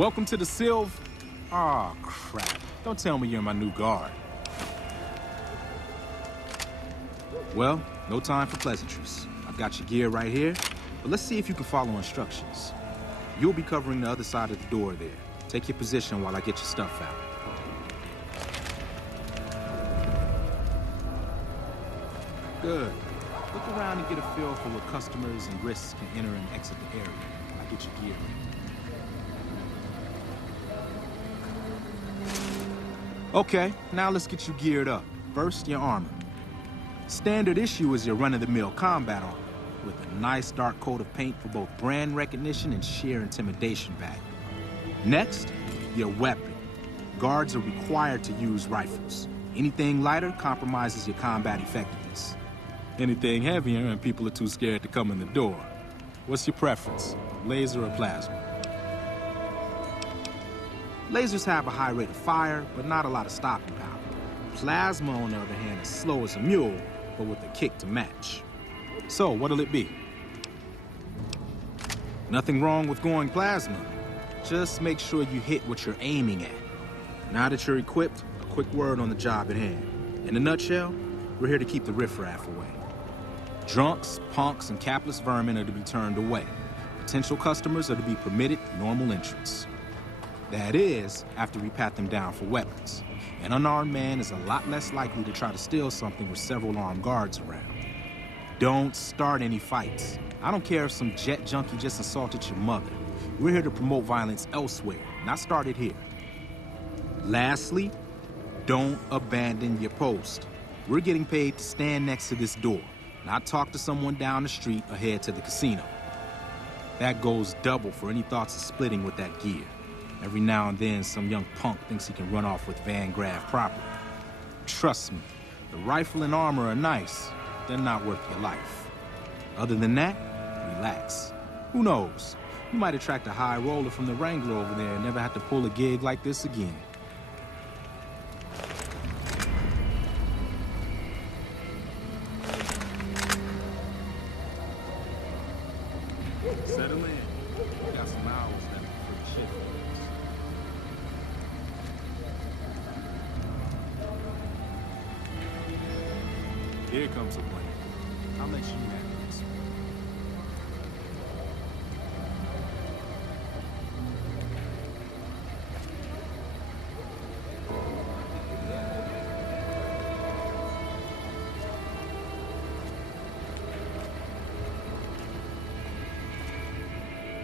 Welcome to the Sylv... Aw, crap. Don't tell me you're my new guard. Well, no time for pleasantries. I've got your gear right here, but let's see if you can follow instructions. You'll be covering the other side of the door there. Take your position while I get your stuff out. Good. Look around and get a feel for where customers and risks can enter and exit the area while I get your gear ready. Okay, now let's get you geared up. First, your armor. Standard issue is your run-of-the-mill combat armor, with a nice dark coat of paint for both brand recognition and sheer intimidation value. Next, your weapon. Guards are required to use rifles. Anything lighter compromises your combat effectiveness. Anything heavier and people are too scared to come in the door. What's your preference, laser or plasma? Lasers have a high rate of fire, but not a lot of stopping power. Plasma, on the other hand, is slow as a mule, but with a kick to match. So, what'll it be? Nothing wrong with going plasma. Just make sure you hit what you're aiming at. Now that you're equipped, a quick word on the job at hand. In a nutshell, we're here to keep the riffraff away. Drunks, punks, and capless vermin are to be turned away. Potential customers are to be permitted normal entrance. That is, after we pat them down for weapons. An unarmed man is a lot less likely to try to steal something with several armed guards around. Don't start any fights. I don't care if some jet junkie just assaulted your mother. We're here to promote violence elsewhere, not start it here. Lastly, don't abandon your post. We're getting paid to stand next to this door, not talk to someone down the street or head to the casino. That goes double for any thoughts of splitting with that gear. Every now and then, some young punk thinks he can run off with Van Graff property. Trust me, the rifle and armor are nice. They're not worth your life. Other than that, relax. Who knows? You might attract a high roller from the Wrangler over there and never have to pull a gig like this again. Settle in. Got some hours left for the shit. Here comes a plan. I'll let you handle this.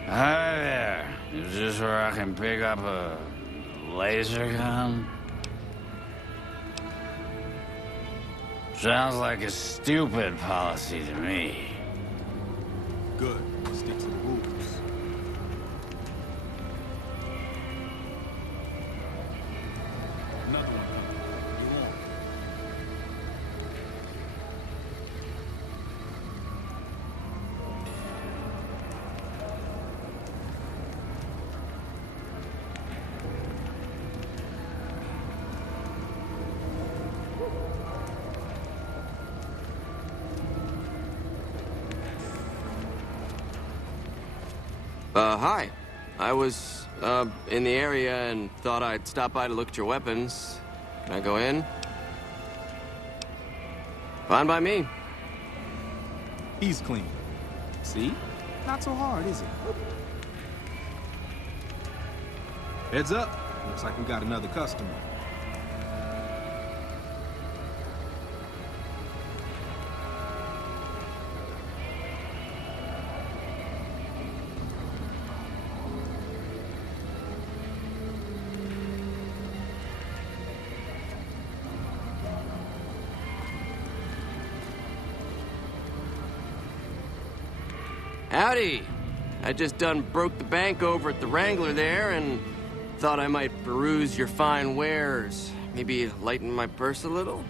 Hi there. Is this where I can pick up a laser gun? Sounds like a stupid policy to me. Good. Stick to the rules. Another one coming. You won't. Hi. I was, in the area and thought I'd stop by to look at your weapons. Can I go in? Fine by me. He's clean. See? Not so hard, is it? Heads up. Looks like we got another customer. Howdy. I just done broke the bank over at the Wrangler there and thought I might peruse your fine wares. Maybe lighten my purse a little?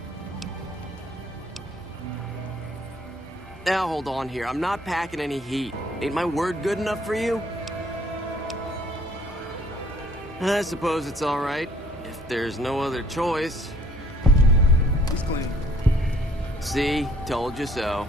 Now hold on here. I'm not packing any heat. Ain't my word good enough for you? I suppose it's all right, if there's no other choice. He's clean. See? Told you so.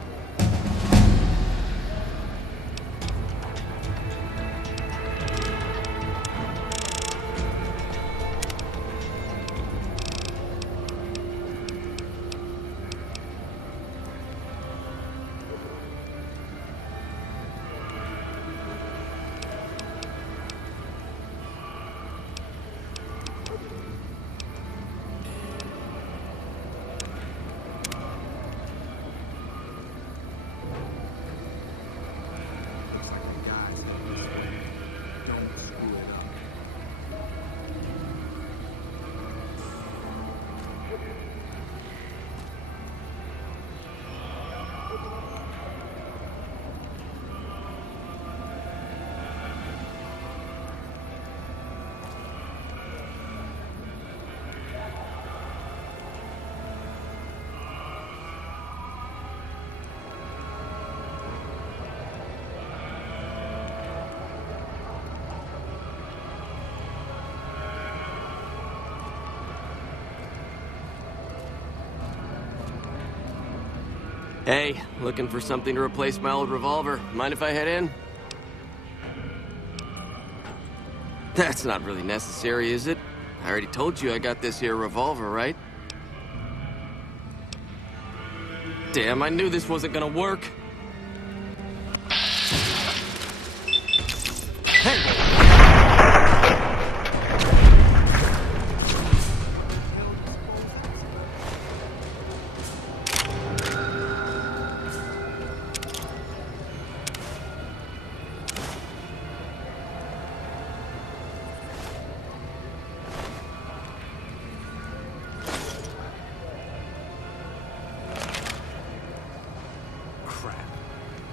Hey, looking for something to replace my old revolver. Mind if I head in? That's not really necessary, is it? I already told you I got this here revolver, right? Damn, I knew this wasn't gonna work. Hey!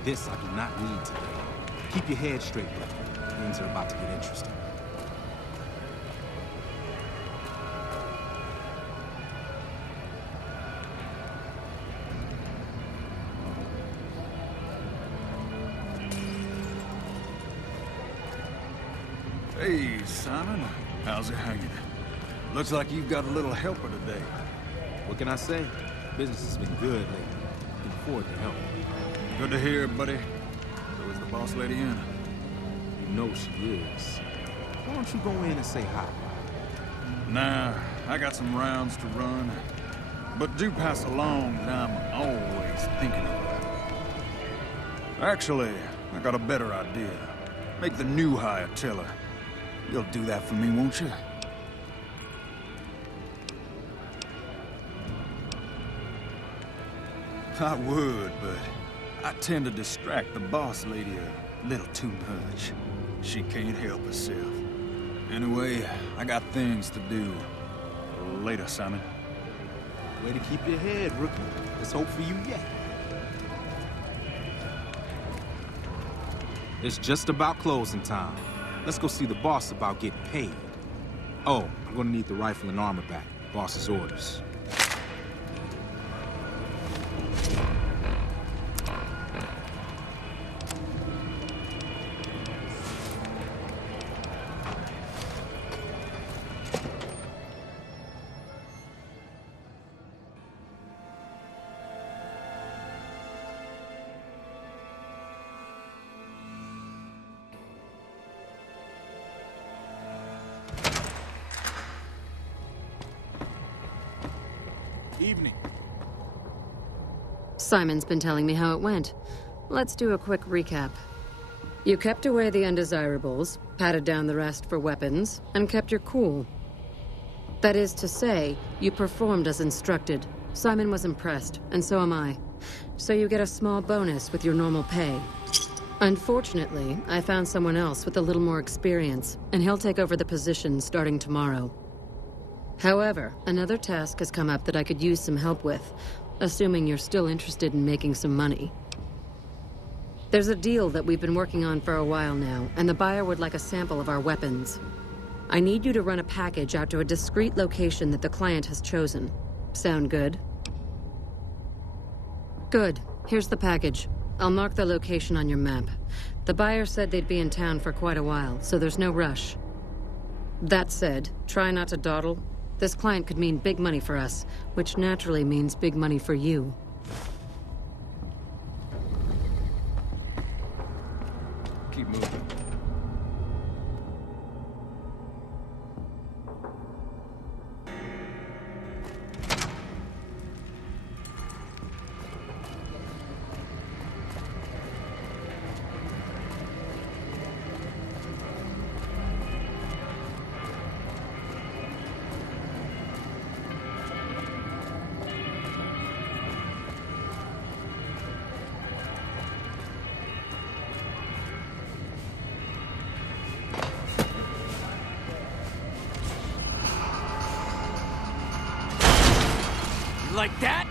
This I do not need today. Keep your head straight, brother. Things are about to get interesting. Hey, Simon. How's it hanging? Looks like you've got a little helper today. What can I say? Business has been good lately. Looking forward to help. Good to hear, buddy. So is the boss lady in? You know she is. Why don't you go in and say hi? Nah, I got some rounds to run. But do pass along that I'm always thinking of her. Actually, I got a better idea. Make the new hire tell her. You'll do that for me, won't you? I would, but I tend to distract the boss lady a little too much. She can't help herself. Anyway, I got things to do. Later, Simon. Way to keep your head, rookie. There's hope for you yet. It's just about closing time. Let's go see the boss about getting paid. Oh, I'm gonna need the rifle and armor back. Boss's orders. Evening. Simon's been telling me how it went. Let's do a quick recap. You kept away the undesirables, patted down the rest for weapons, and kept your cool. That is to say, you performed as instructed. Simon was impressed, and so am I. So you get a small bonus with your normal pay. Unfortunately, I found someone else with a little more experience, and he'll take over the position starting tomorrow. However, another task has come up that I could use some help with, assuming you're still interested in making some money. There's a deal that we've been working on for a while now, and the buyer would like a sample of our weapons. I need you to run a package out to a discrete location that the client has chosen. Sound good? Good. Here's the package. I'll mark the location on your map. The buyer said they'd be in town for quite a while, so there's no rush. That said, try not to dawdle. This client could mean big money for us, which naturally means big money for you. Keep moving. Like that?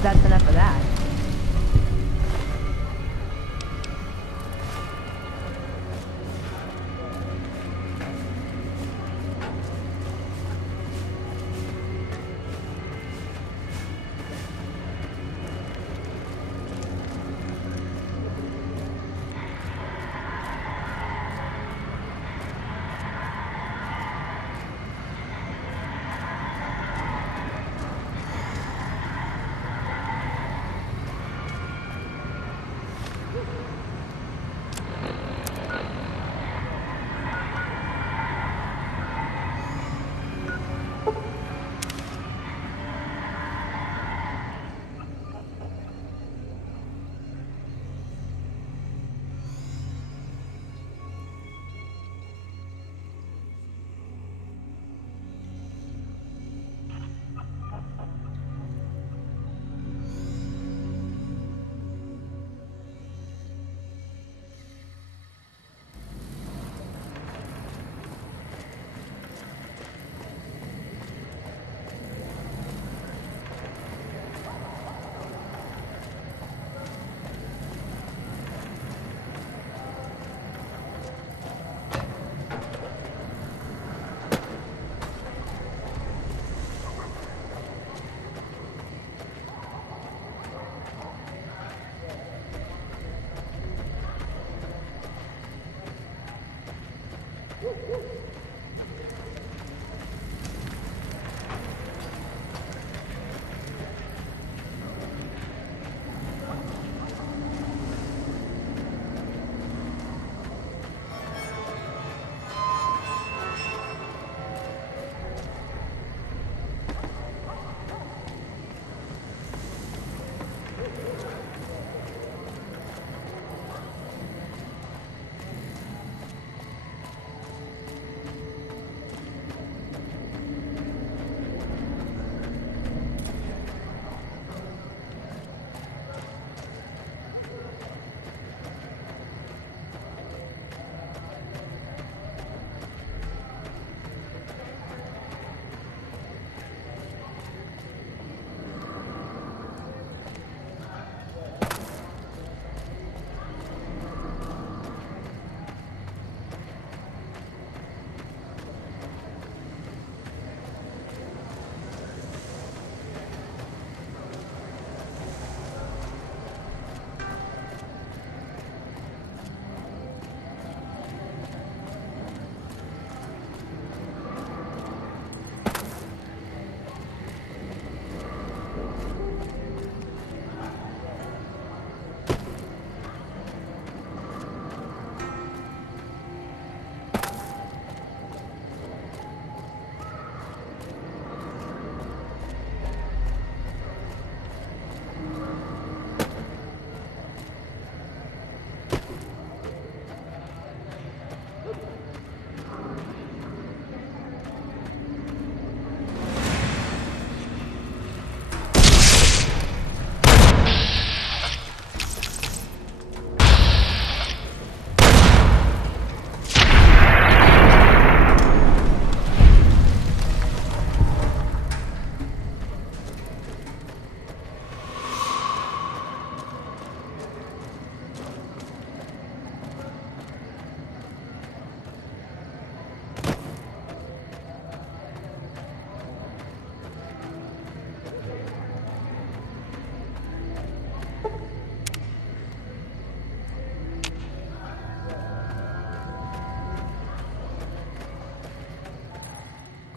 That's enough of that.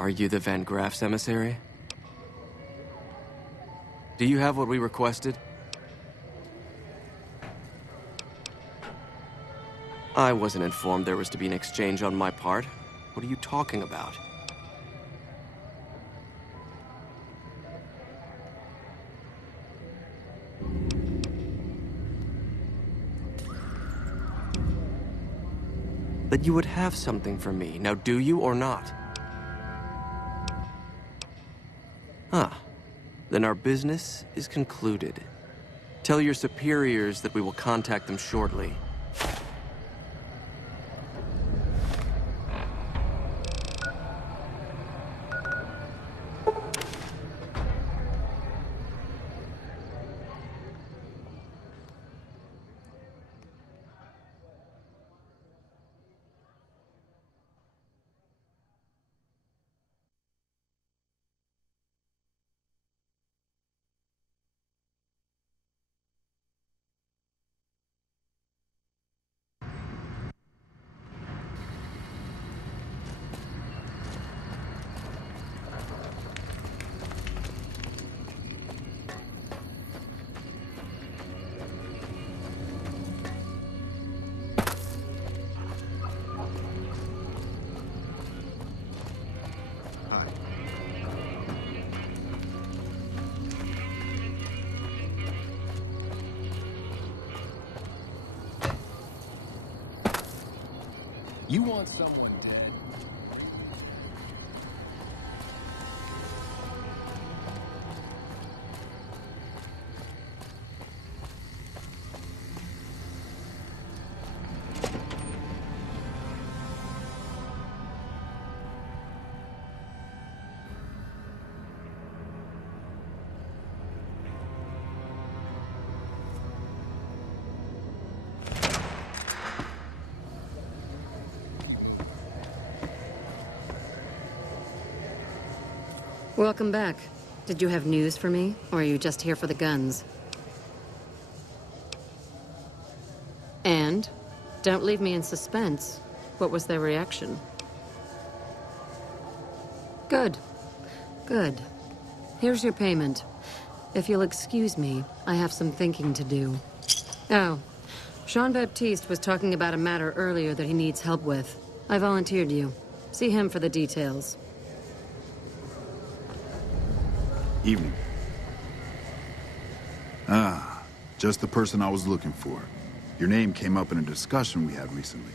Are you the Van Graff's emissary? Do you have what we requested? I wasn't informed there was to be an exchange on my part. What are you talking about? That you would have something for me. Now, do you or not? Huh. Then our business is concluded. Tell your superiors that we will contact them shortly. You want someone dead? Welcome back. Did you have news for me, or are you just here for the guns? And? Don't leave me in suspense. What was their reaction? Good. Good. Here's your payment. If you'll excuse me, I have some thinking to do. Oh, Jean-Baptiste was talking about a matter earlier that he needs help with. I volunteered you. See him for the details. Evening. Ah, just the person I was looking for. Your name came up in a discussion we had recently.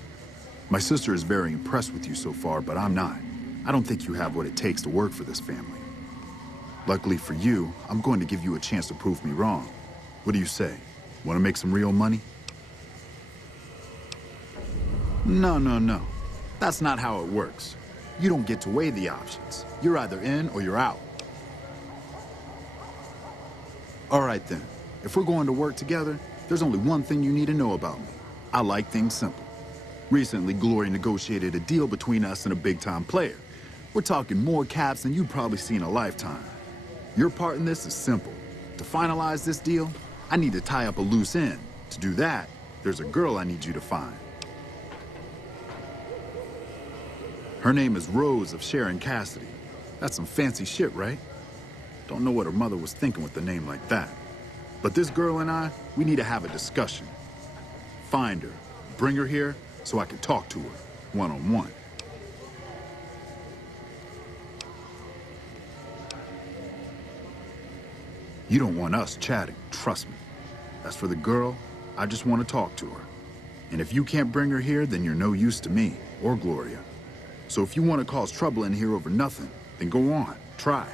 My sister is very impressed with you so far, but I'm not. I don't think you have what it takes to work for this family. Luckily for you, I'm going to give you a chance to prove me wrong. What do you say? Want to make some real money? No. That's not how it works. You don't get to weigh the options. You're either in or you're out. All right then. If we're going to work together, there's only one thing you need to know about me. I like things simple. Recently, Gloria negotiated a deal between us and a big-time player. We're talking more caps than you've probably seen in a lifetime. Your part in this is simple. To finalize this deal, I need to tie up a loose end. To do that, there's a girl I need you to find. Her name is Rose of Sharon Cassidy. That's some fancy shit, right? Don't know what her mother was thinking with a name like that. But this girl and I, we need to have a discussion. Find her, bring her here, so I can talk to her, one-on-one. You don't want us chatting, trust me. As for the girl, I just want to talk to her. And if you can't bring her here, then you're no use to me, or Gloria. So if you want to cause trouble in here over nothing, then go on, try.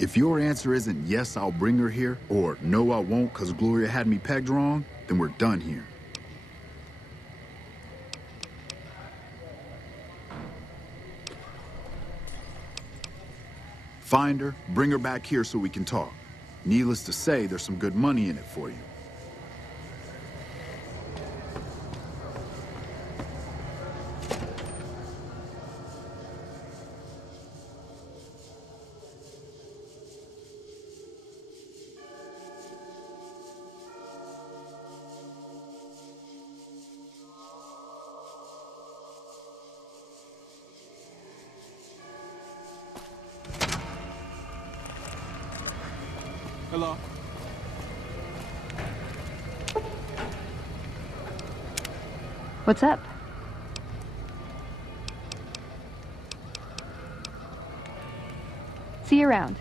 If your answer isn't yes, I'll bring her here, or no, I won't because Gloria had me pegged wrong, then we're done here. Find her, bring her back here so we can talk. Needless to say, there's some good money in it for you. Hello. What's up? See you around.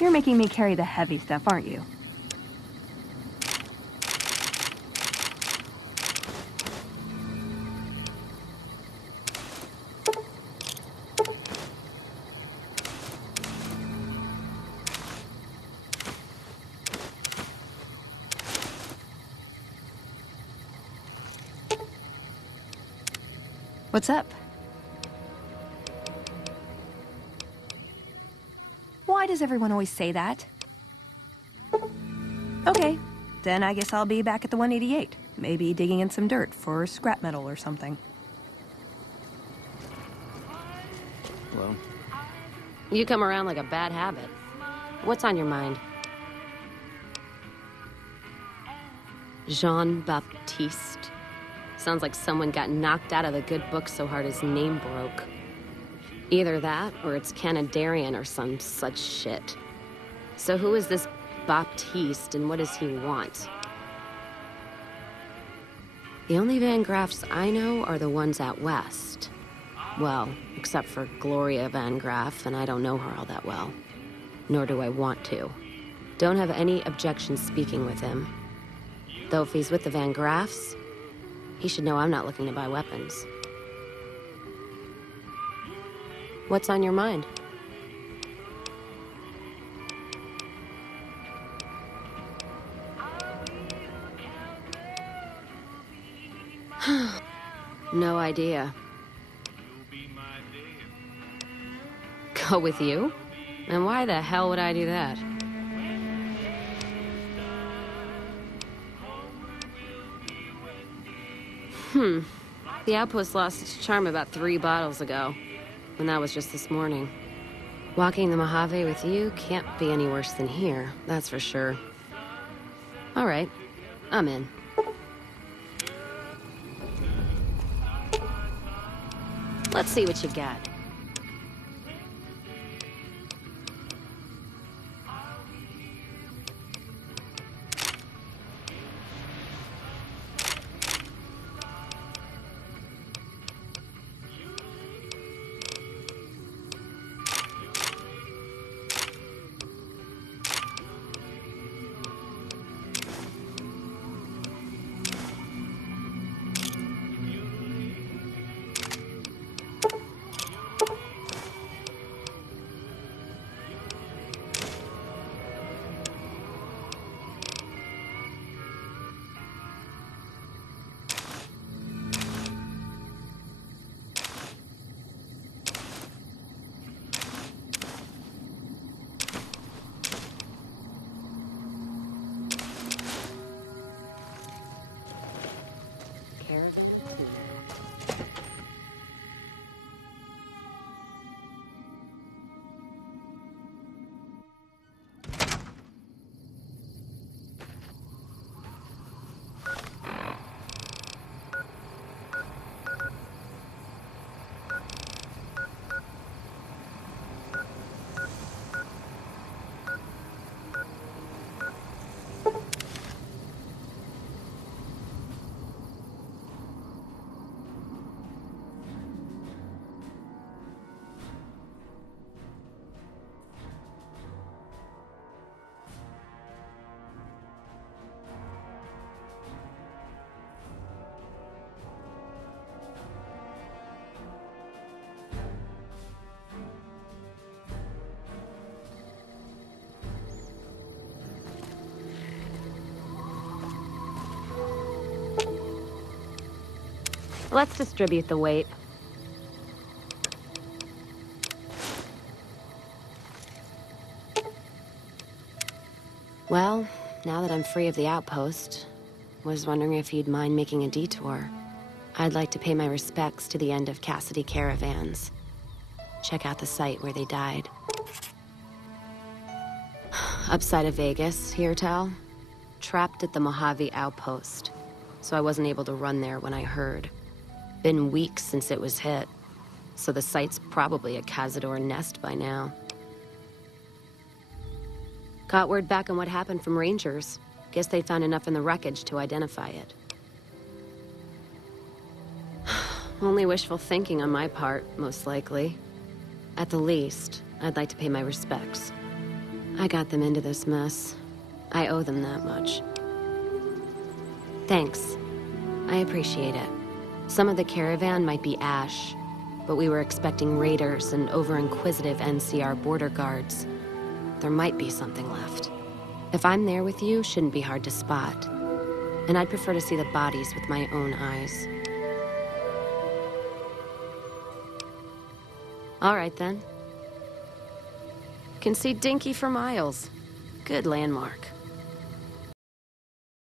You're making me carry the heavy stuff, aren't you? What's up? Why does everyone always say that? Okay, then I guess I'll be back at the 188. Maybe digging in some dirt for scrap metal or something. Hello? You come around like a bad habit. What's on your mind? Jean-Baptiste. Sounds like someone got knocked out of the good book so hard his name broke. Either that, or it's Canadarian or some such shit. So who is this Baptiste, and what does he want? The only Van Graffs I know are the ones out west. Well, except for Gloria Van Graff, and I don't know her all that well. Nor do I want to. Don't have any objection speaking with him. Though if he's with the Van Graffs, he should know I'm not looking to buy weapons. What's on your mind? No idea. Go with you? And why the hell would I do that? The outpost lost its charm about 3 bottles ago. And that was just this morning. Walking the Mojave with you can't be any worse than here, that's for sure. All right, I'm in. Let's see what you got. Let's distribute the weight. Well, now that I'm free of the outpost, was wondering if you'd mind making a detour. I'd like to pay my respects to the end of Cassidy Caravans. Check out the site where they died. Upside of Vegas, here, Tal. Trapped at the Mojave outpost, so I wasn't able to run there when I heard. Been weeks since it was hit, so the site's probably a Cazador nest by now. Got word back on what happened from Rangers. Guess they found enough in the wreckage to identify it. Only wishful thinking on my part, most likely. At the least, I'd like to pay my respects. I got them into this mess. I owe them that much. Thanks. I appreciate it. Some of the caravan might be ash, but we were expecting raiders and over-inquisitive NCR border guards. There might be something left. If I'm there with you, shouldn't be hard to spot. And I'd prefer to see the bodies with my own eyes. All right, then. Can see Dinky for miles. Good landmark.